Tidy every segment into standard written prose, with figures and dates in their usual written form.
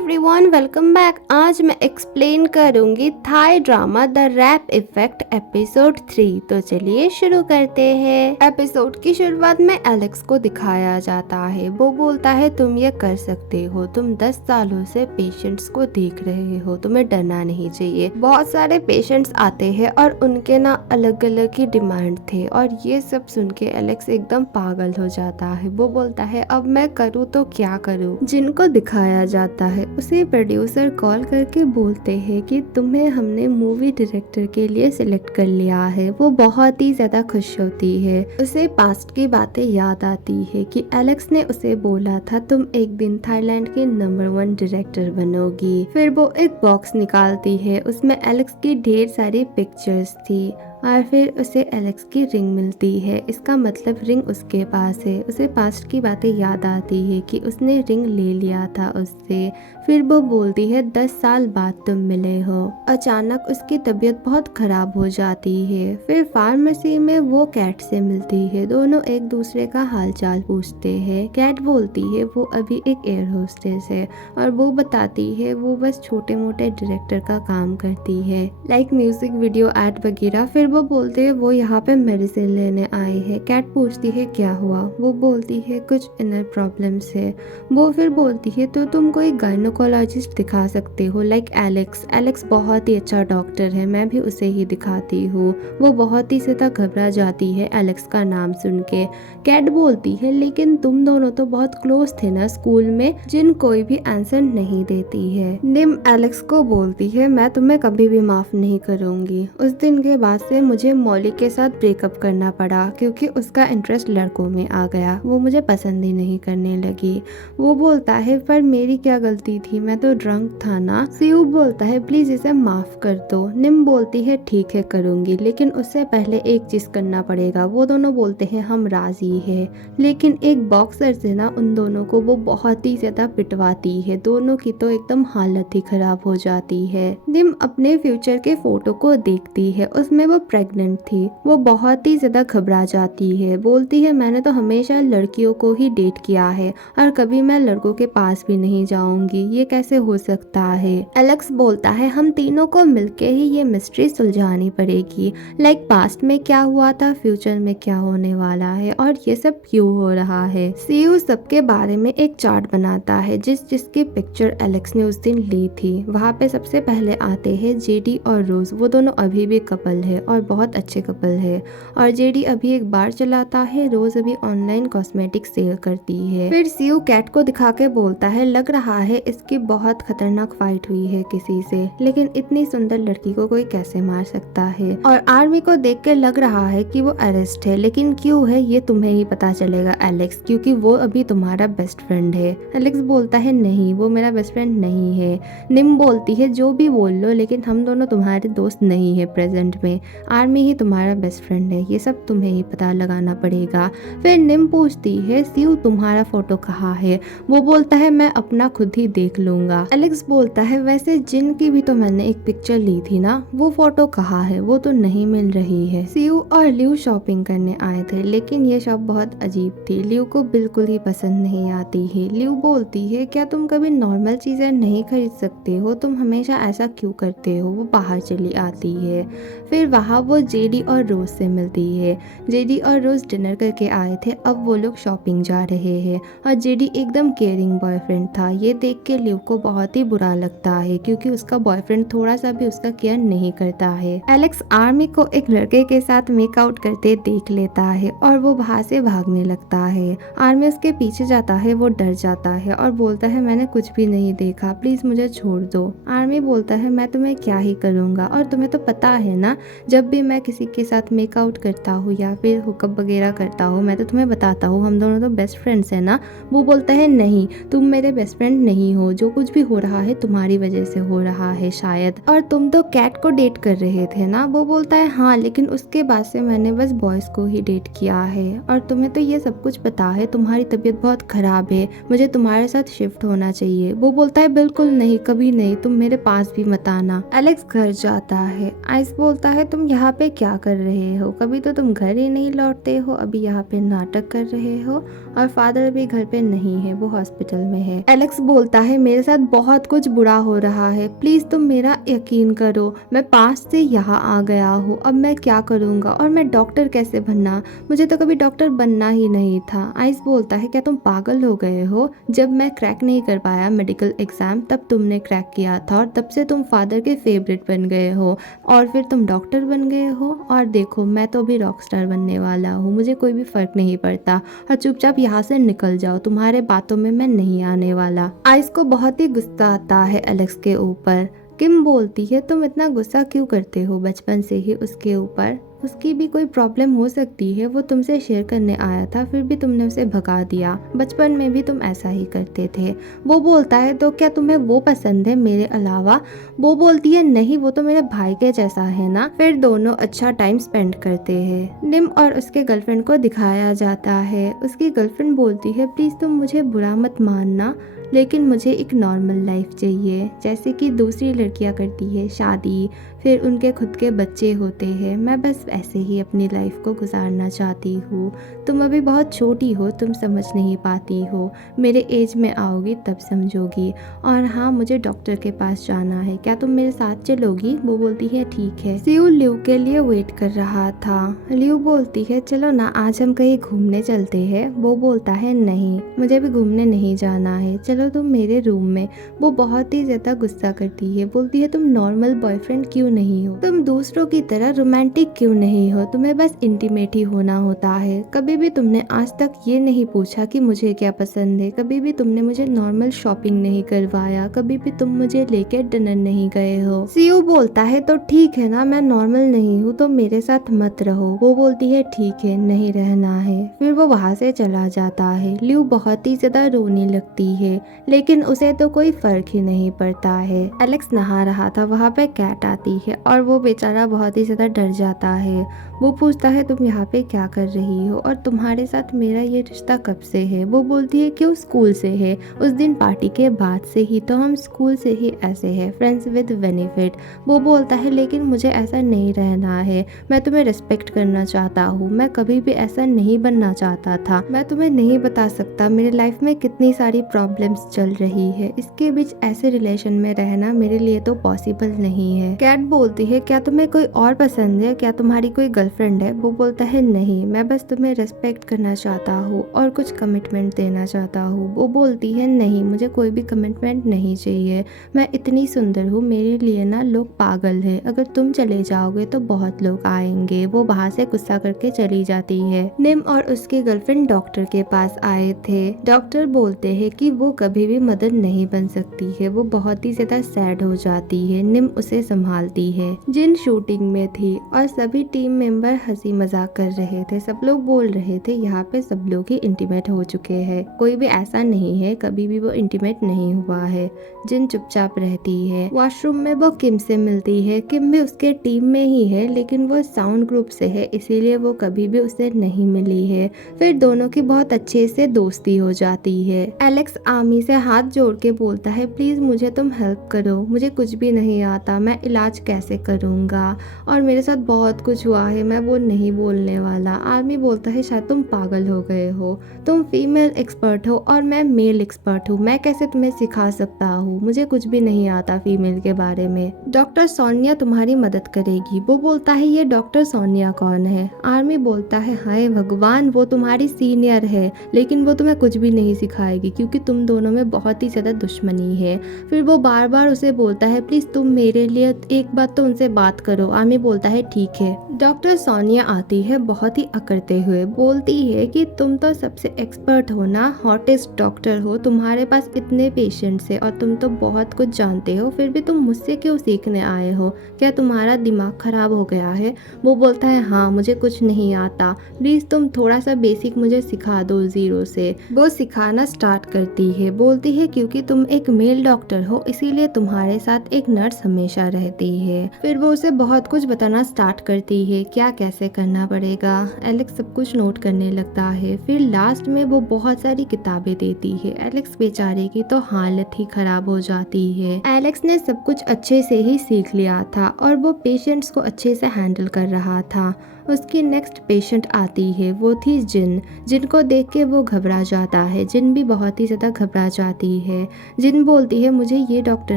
Everyone, welcome back. आज मैं explain करूंगी Thai drama The Wrap Effect episode 3। तो चलिए शुरू करते हैं। एपिसोड की शुरुआत में एलेक्स को दिखाया जाता है। वो बोलता है तुम ये कर सकते हो, तुम 10 सालों से पेशेंट्स को देख रहे हो, तुम्हें डरना नहीं चाहिए। बहुत सारे पेशेंट्स आते हैं और उनके ना अलग अलग ही डिमांड थे और ये सब सुन के एलेक्स एकदम पागल हो जाता है। वो बोलता है अब मैं करूँ तो क्या करूँ। जिनको दिखाया जाता है उसे प्रोड्यूसर कॉल करके बोलते हैं कि तुम्हें हमने मूवी डायरेक्टर के लिए सिलेक्ट कर लिया है। वो बहुत ही ज्यादा खुश होती है। उसे पास्ट की बातें याद आती है कि एलेक्स ने उसे बोला था तुम एक दिन थाईलैंड के नंबर 1 डायरेक्टर बनोगी। फिर वो एक बॉक्स निकालती है, उसमें एलेक्स की ढेर सारी पिक्चर्स थी और फिर उसे एलेक्स की रिंग मिलती है। इसका मतलब रिंग उसके पास है। उसे पास्ट की बातें याद आती है कि उसने रिंग ले लिया था उससे। फिर वो बोलती है 10 साल बाद तुम मिले हो। अचानक उसकी तबीयत बहुत खराब हो जाती है। फिर फार्मेसी में वो कैट से मिलती है। दोनों एक दूसरे का हालचाल पूछते हैं। कैट बोलती है वो अभी एक एयर होस्टेस है और वो बताती है वो बस छोटे मोटे डायरेक्टर का काम करती है, लाइक म्यूजिक वीडियो, एड वगैरह। फिर वो बोलते हैं वो यहाँ पे मेडिसिन लेने आए हैं। कैट पूछती है क्या हुआ। वो बोलती है कुछ इनर प्रॉब्लम्स है। वो फिर बोलती है तो तुम कोई गायनोकोलॉजिस्ट दिखा सकते हो, लाइक एलेक्स। एलेक्स बहुत ही अच्छा डॉक्टर है, मैं भी उसे ही दिखाती हूँ। वो बहुत ही ज्यादा घबरा जाती है एलेक्स का नाम सुन के। कैट बोलती है लेकिन तुम दोनों तो बहुत क्लोज थे ना स्कूल में। जिन कोई भी आंसर नहीं देती है। निम एलेक्स को बोलती है मैं तुम्हें कभी भी माफ नहीं करूंगी। उस दिन के बाद से मुझे मॉली के साथ ब्रेकअप करना पड़ा क्योंकि उसका इंटरेस्ट लड़कों में आ गया। वो मुझे पसंद ही नहीं करने लगी। वो बोलता है पर मेरी क्या गलती थी, मैं तो ड्रंक था ना। सीयू बोलता है प्लीज इसे माफ कर दो। निम बोलती है ठीक है करूंगी, लेकिन उससे पहले एक चीज करना पड़ेगा। वो दोनों बोलते हैं हम राजी है, लेकिन एक बॉक्सर से ना उन दोनों को वो बहुत ही ज्यादा पिटवाती है। दोनों की तो एकदम हालत ही खराब हो जाती है। निम अपने फ्यूचर के फोटो को देखती है, उसमें वो प्रेग्नेंट थी। वो बहुत ही ज्यादा घबरा जाती है। बोलती है मैंने तो हमेशा लड़कियों को ही डेट किया है और कभी मैं लड़कों के पास भी नहीं जाऊंगी, ये कैसे हो सकता है। एलेक्स बोलता है हम तीनों को मिलके ही ये मिस्ट्री सुलझानी पड़ेगी, लाइक पास्ट में क्या हुआ था, फ्यूचर में क्या होने वाला है और ये सब क्यों हो रहा है। सीयू सबके बारे में एक चार्ट बनाता है जिसकी पिक्चर एलेक्स ने उस दिन ली थी। वहाँ पे सबसे पहले आते हैं जेडी और रोज। वो दोनों अभी भी कपल है और बहुत अच्छे कपल है। और जेडी अभी एक बार चलाता है, रोज अभी ऑनलाइन कॉस्मेटिक सेल करती है। फिर सीयू कैट को दिखा के बोलता है लग रहा है इसकी बहुत खतरनाक फाइट हुई है किसी से, लेकिन इतनी सुंदर लड़की को कोई कैसे मार सकता है। और आर्मी को देख के लग रहा है कि वो अरेस्ट है, लेकिन क्यों है ये तुम्हें ही पता चलेगा एलेक्स, क्योंकि वो अभी तुम्हारा बेस्ट फ्रेंड है। एलेक्स बोलता है नहीं वो मेरा बेस्ट फ्रेंड नहीं है। निम बोलती है जो भी बोल लो, लेकिन हम दोनों तुम्हारे दोस्त नहीं है प्रेजेंट में, आर्मी ही तुम्हारा बेस्ट फ्रेंड है, ये सब तुम्हें ही पता लगाना पड़ेगा। फिर निम पूछती है सीयू तुम्हारा फोटो कहाँ है। वो बोलता है मैं अपना खुद ही देख लूंगा। एलेक्स बोलता है वैसे जिन की भी तो मैंने एक पिक्चर ली थी ना, वो फोटो कहाँ है, वो तो नहीं मिल रही है। सीयू और लियू शॉपिंग करने आए थे, लेकिन ये शॉप बहुत अजीब थी, लियू को बिल्कुल ही पसंद नहीं आती है। लियू बोलती है क्या तुम कभी नॉर्मल चीजें नहीं खरीद सकते हो, तुम हमेशा ऐसा क्यों करते हो। वो बाहर चली आती है। फिर वहाँ वो जेडी और रोज से मिलती है। जेडी और रोज डिनर करके आए थे, अब वो लोग शॉपिंग जा रहे हैं और जेडी एकदम केयरिंग बॉयफ्रेंड था। ये देख के लिव को बहुत ही बुरा लगता है क्योंकि उसका बॉयफ्रेंड थोड़ा सा भी उसका केयर नहीं करता है। एलेक्स आर्मी को एक लड़के के साथ मेकआउट करते देख लेता है और वो वहाँ से भागने लगता है। आर्मी उसके पीछे जाता है, वो डर जाता है और बोलता है मैंने कुछ भी नहीं देखा, प्लीज मुझे छोड़ दो। आर्मी बोलता है मैं तुम्हें क्या ही करूँगा, और तुम्हें तो पता है ना जब भी मैं किसी के साथ मेकआउट करता हूँ या फिर हुकअप वगैरह करता हूँ मैं तो तुम्हें बताता हूँ, हम दोनों तो बेस्ट फ्रेंड्स हैं ना। वो बोलता है नहीं तुम मेरे बेस्ट फ्रेंड नहीं हो, जो कुछ भी हो रहा है तुम्हारी वजह से हो रहा है शायद, और तुम तो कैट को डेट कर रहे थे ना। वो बोलता है हाँ लेकिन उसके बाद से मैंने बस बॉयज को ही डेट किया है और तुम्हें तो ये सब कुछ पता है, तुम्हारी तबीयत बहुत खराब है, मुझे तुम्हारे साथ शिफ्ट होना चाहिए। वो बोलता है बिल्कुल नहीं, कभी नहीं, तुम मेरे पास भी मत आना। एलेक्स घर जाता है। आइस बोलता है तुम यहाँ पे क्या कर रहे हो? कभी तो तुम घर ही नहीं लौटते हो, अभी यहाँ पे नाटक कर रहे हो। और फादर भी घर पे नहीं है, वो हॉस्पिटल में है। एलेक्स बोलता है मेरे साथ बहुत कुछ बुरा हो रहा है, प्लीज तुम मेरा यकीन करो। मैं 5 से यहाँ आ गया हूँ, अब मैं क्या करूँगा और मैं डॉक्टर कैसे बनना? मुझे तो कभी डॉक्टर बनना ही नहीं था। आइस बोलता है क्या तुम पागल हो गए हो? जब मैं क्रैक नहीं कर पाया मेडिकल एग्जाम तब तुमने क्रैक किया था और तब से तुम फादर के फेवरेट बन गए हो और फिर तुम डॉक्टर बन गए हो। और देखो मैं तो भी रॉक स्टार बनने वाला हूँ, मुझे कोई भी फर्क नहीं पड़ता और चुपचाप यहाँ से निकल जाओ, तुम्हारे बातों में मैं नहीं आने वाला। आइस को बहुत ही गुस्सा आता है एलेक्स के ऊपर। किम बोलती है तुम इतना गुस्सा क्यों करते हो बचपन से ही उसके ऊपर? उसकी भी कोई प्रॉब्लम हो सकती है, वो तुमसे शेयर करने आया था फिर भी तुमने उसे भगा दिया। बचपन में भी तुम ऐसा ही करते थे। वो बोलता है तो क्या तुम्हें वो पसंद है मेरे अलावा? वो बोलती है नहीं, वो तो मेरे भाई के जैसा है ना। फिर दोनों अच्छा टाइम स्पेंड करते हैं। निम और उसके गर्लफ्रेंड को दिखाया जाता है। उसकी गर्लफ्रेंड बोलती है प्लीज तुम मुझे बुरा मत मानना, लेकिन मुझे एक नॉर्मल लाइफ चाहिए जैसे कि दूसरी लड़कियां करती है, शादी, फिर उनके खुद के बच्चे होते हैं। मैं बस ऐसे ही अपनी लाइफ को गुजारना चाहती हूँ। तुम अभी बहुत छोटी हो, तुम समझ नहीं पाती हो, मेरे एज में आओगी तब समझोगी। और हाँ, मुझे डॉक्टर के पास जाना है, क्या तुम मेरे साथ चलोगी? वो बोलती है ठीक है। सियू लियू के लिए वेट कर रहा था। लियू बोलती है चलो ना आज हम कहीं घूमने चलते हैं। वो बोलता है नहीं, मुझे भी घूमने नहीं जाना है, चलो तुम मेरे रूम में। वो बहुत ही ज्यादा गुस्सा करती है, बोलती है तुम नॉर्मल बॉयफ्रेंड क्यों नहीं हो? तुम दूसरों की तरह रोमांटिक क्यों नहीं हो? तुम्हें बस इंटीमेट ही होना होता है। कभी भी तुमने आज तक ये नहीं पूछा कि मुझे क्या पसंद है, कभी भी तुमने मुझे नॉर्मल शॉपिंग नहीं करवाया, कभी भी तुम मुझे लेके डिनर नहीं गए हो। सीयू बोलता है तो ठीक है ना, मैं नॉर्मल नहीं हूँ तो मेरे साथ मत रहो। वो बोलती है ठीक है, नहीं रहना है। फिर वो वहाँ से चला जाता है। लियू बहुत ही ज्यादा रोने लगती है, लेकिन उसे तो कोई फर्क ही नहीं पड़ता है। एलेक्स नहा रहा था, वहाँ पे कैट आती है और वो बेचारा बहुत ही ज्यादा डर जाता है। वो पूछता है तुम यहाँ पे क्या कर रही हो और तुम्हारे साथ मेरा ये रिश्ता कब से है? वो बोलती है क्यों, स्कूल से है, उस दिन पार्टी के बाद से ही, तो हम स्कूल से ही ऐसे हैं, फ्रेंड्स विद बेनिफिट। वो बोलता है लेकिन मुझे ऐसा नहीं रहना है, मैं तुम्हें रिस्पेक्ट करना चाहता हूँ, मैं कभी भी ऐसा नहीं बनना चाहता था। मैं तुम्हें नहीं बता सकता मेरे लाइफ में कितनी सारी प्रॉब्लम्स चल रही है, इसके बीच ऐसे रिलेशन में रहना मेरे लिए तो पॉसिबल नहीं है। कैट बोलती है क्या तुम्हें कोई और पसंद है, क्या तुम्हारी कोई गर्लफ्रेंड है? वो बोलता है नहीं, मैं बस तुम्हें रेस्पेक्ट करना चाहता हूँ और कुछ कमिटमेंट देना चाहता हूँ। वो बोलती है नहीं, मुझे कोई भी कमिटमेंट नहीं चाहिए, मैं इतनी सुंदर हूँ, मेरे लिए ना लोग पागल है, अगर तुम चले जाओगे तो बहुत लोग आएंगे। वो वहाँ से गुस्सा करके चली जाती है। निम और उसकी गर्लफ्रेंड डॉक्टर के पास आए थे। डॉक्टर बोलते हैं कि वो कभी भी मदर नहीं बन सकती है, वो बहुत ही ज्यादा सैड हो जाती है। निम उसे संभालती है। जिन शूटिंग में थी और सभी टीम मेंबर हंसी मजाक कर रहे थे, सब लोग बोल रहे थे यहाँ पे सब लोग ही इंटीमेट हो चुके हैं, कोई भी ऐसा नहीं है कभी भी वो इंटीमेट नहीं हुआ है। जिन चुपचाप रहती है। वॉशरूम में वो किम से मिलती है। किम भी उसके टीम में ही है, लेकिन वो साउंड ग्रुप से है, इसीलिए वो कभी भी उसे नहीं मिली है। फिर दोनों की बहुत अच्छे से दोस्ती हो जाती है। एलेक्स आमी से हाथ जोड़ के बोलता है प्लीज मुझे तुम हेल्प करो, मुझे कुछ भी नहीं आता, मैं इलाज कैसे करूँगा और मेरे साथ बहुत कुछ हुआ है, मैं वो नहीं बोलने वाला। आर्मी बोलता है शायद तुम पागल हो गए हो, तुम फीमेल एक्सपर्ट हो और मैं मेल एक्सपर्ट हूँ, मैं कैसे तुम्हें सिखा सकता हूँ, मुझे कुछ भी नहीं आता फीमेल के बारे में। डॉक्टर सोनिया तुम्हारी मदद करेगी। वो बोलता है ये डॉक्टर सोनिया कौन है? आर्मी बोलता है हाय भगवान, वो तुम्हारी सीनियर है, लेकिन वो तुम्हें कुछ भी नहीं सिखाएगी क्योंकि तुम दोनों में बहुत ही ज्यादा दुश्मनी है। फिर वो बार बार उसे बोलता है प्लीज तुम मेरे लिए एक बात तो उनसे बात करो। आर्मी बोलता है ठीक है। डॉक्टर सोनिया आती है बहुत ही अकड़ते हुए, बोलती है कि तुम तो सबसे एक्सपर्ट हो ना, हॉटेस्ट डॉक्टर हो, तुम्हारे पास इतने पेशेंट्स है और तुम तो बहुत कुछ जानते हो, फिर भी तुम मुझसे क्यों सीखने आए हो? क्या तुम्हारा दिमाग खराब हो गया है? वो बोलता है हाँ मुझे कुछ नहीं आता, प्लीज तुम थोड़ा सा बेसिक मुझे सिखा दो जीरो से। वो सिखाना स्टार्ट करती है, बोलती है क्योंकि तुम एक मेल डॉक्टर हो इसीलिए तुम्हारे साथ एक नर्स हमेशा रहती है। फिर वो उसे बहुत कुछ बताना स्टार्ट करती है कि क्या कैसे करना पड़ेगा। एलेक्स सब कुछ नोट करने लगता है। फिर लास्ट में वो बहुत सारी किताबें देती है। एलेक्स बेचारे की तो हालत ही खराब हो जाती है। एलेक्स ने सब कुछ अच्छे से ही सीख लिया था और वो पेशेंट्स को अच्छे से हैंडल कर रहा था। उसकी नेक्स्ट पेशेंट आती है, वो थी जिन। जिन को देख के वो घबरा जाता है। जिन भी बहुत ही ज़्यादा घबरा जाती है। जिन बोलती है मुझे ये डॉक्टर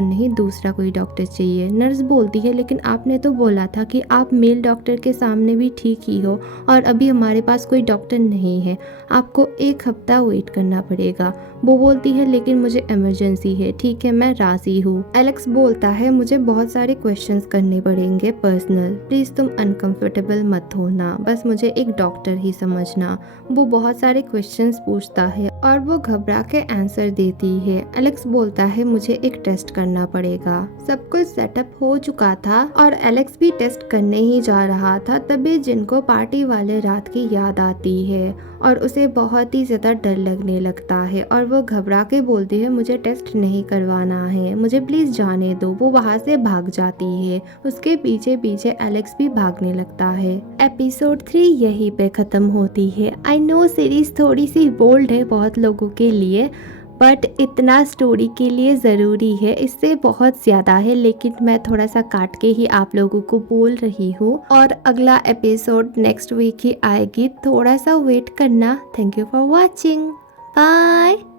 नहीं दूसरा कोई डॉक्टर चाहिए। नर्स बोलती है लेकिन आपने तो बोला था कि आप मेल डॉक्टर के सामने भी ठीक ही हो और अभी हमारे पास कोई डॉक्टर नहीं है, आपको 1 हफ्ता वेट करना पड़ेगा। वो बोलती है लेकिन मुझे इमरजेंसी है। ठीक है मैं राज़ी हूँ। एलेक्स बोलता है मुझे बहुत सारे क्वेश्चंस करने पड़ेंगे पर्सनल, प्लीज़ तुम अनकंफर्टेबल मत होना, बस मुझे एक डॉक्टर ही समझना। वो बहुत सारे क्वेश्चंस पूछता है और वो घबरा के आंसर देती है। एलेक्स बोलता है मुझे एक टेस्ट करना पड़ेगा। सब कुछ सेटअप हो चुका था और एलेक्स भी टेस्ट करने ही जा रहा था, तभी जिनको पार्टी वाले रात की याद आती है और उसे बहुत ही ज़्यादा डर लगने लगता है और वो घबरा के बोलती है मुझे टेस्ट नहीं करवाना है, मुझे प्लीज़ जाने दो। वो वहाँ से भाग जाती है। उसके पीछे पीछे एलेक्स भी भागने लगता है। एपिसोड 3 यहीं पे ख़त्म होती है। आई नो सीरीज़ थोड़ी सी बोल्ड है बहुत लोगों के लिए, बट इतना स्टोरी के लिए ज़रूरी है, इससे बहुत ज़्यादा है, लेकिन मैं थोड़ा सा काट के ही आप लोगों को बोल रही हूँ। और अगला एपिसोड नेक्स्ट वीक ही आएगी, थोड़ा सा वेट करना। Thank you for watching, bye.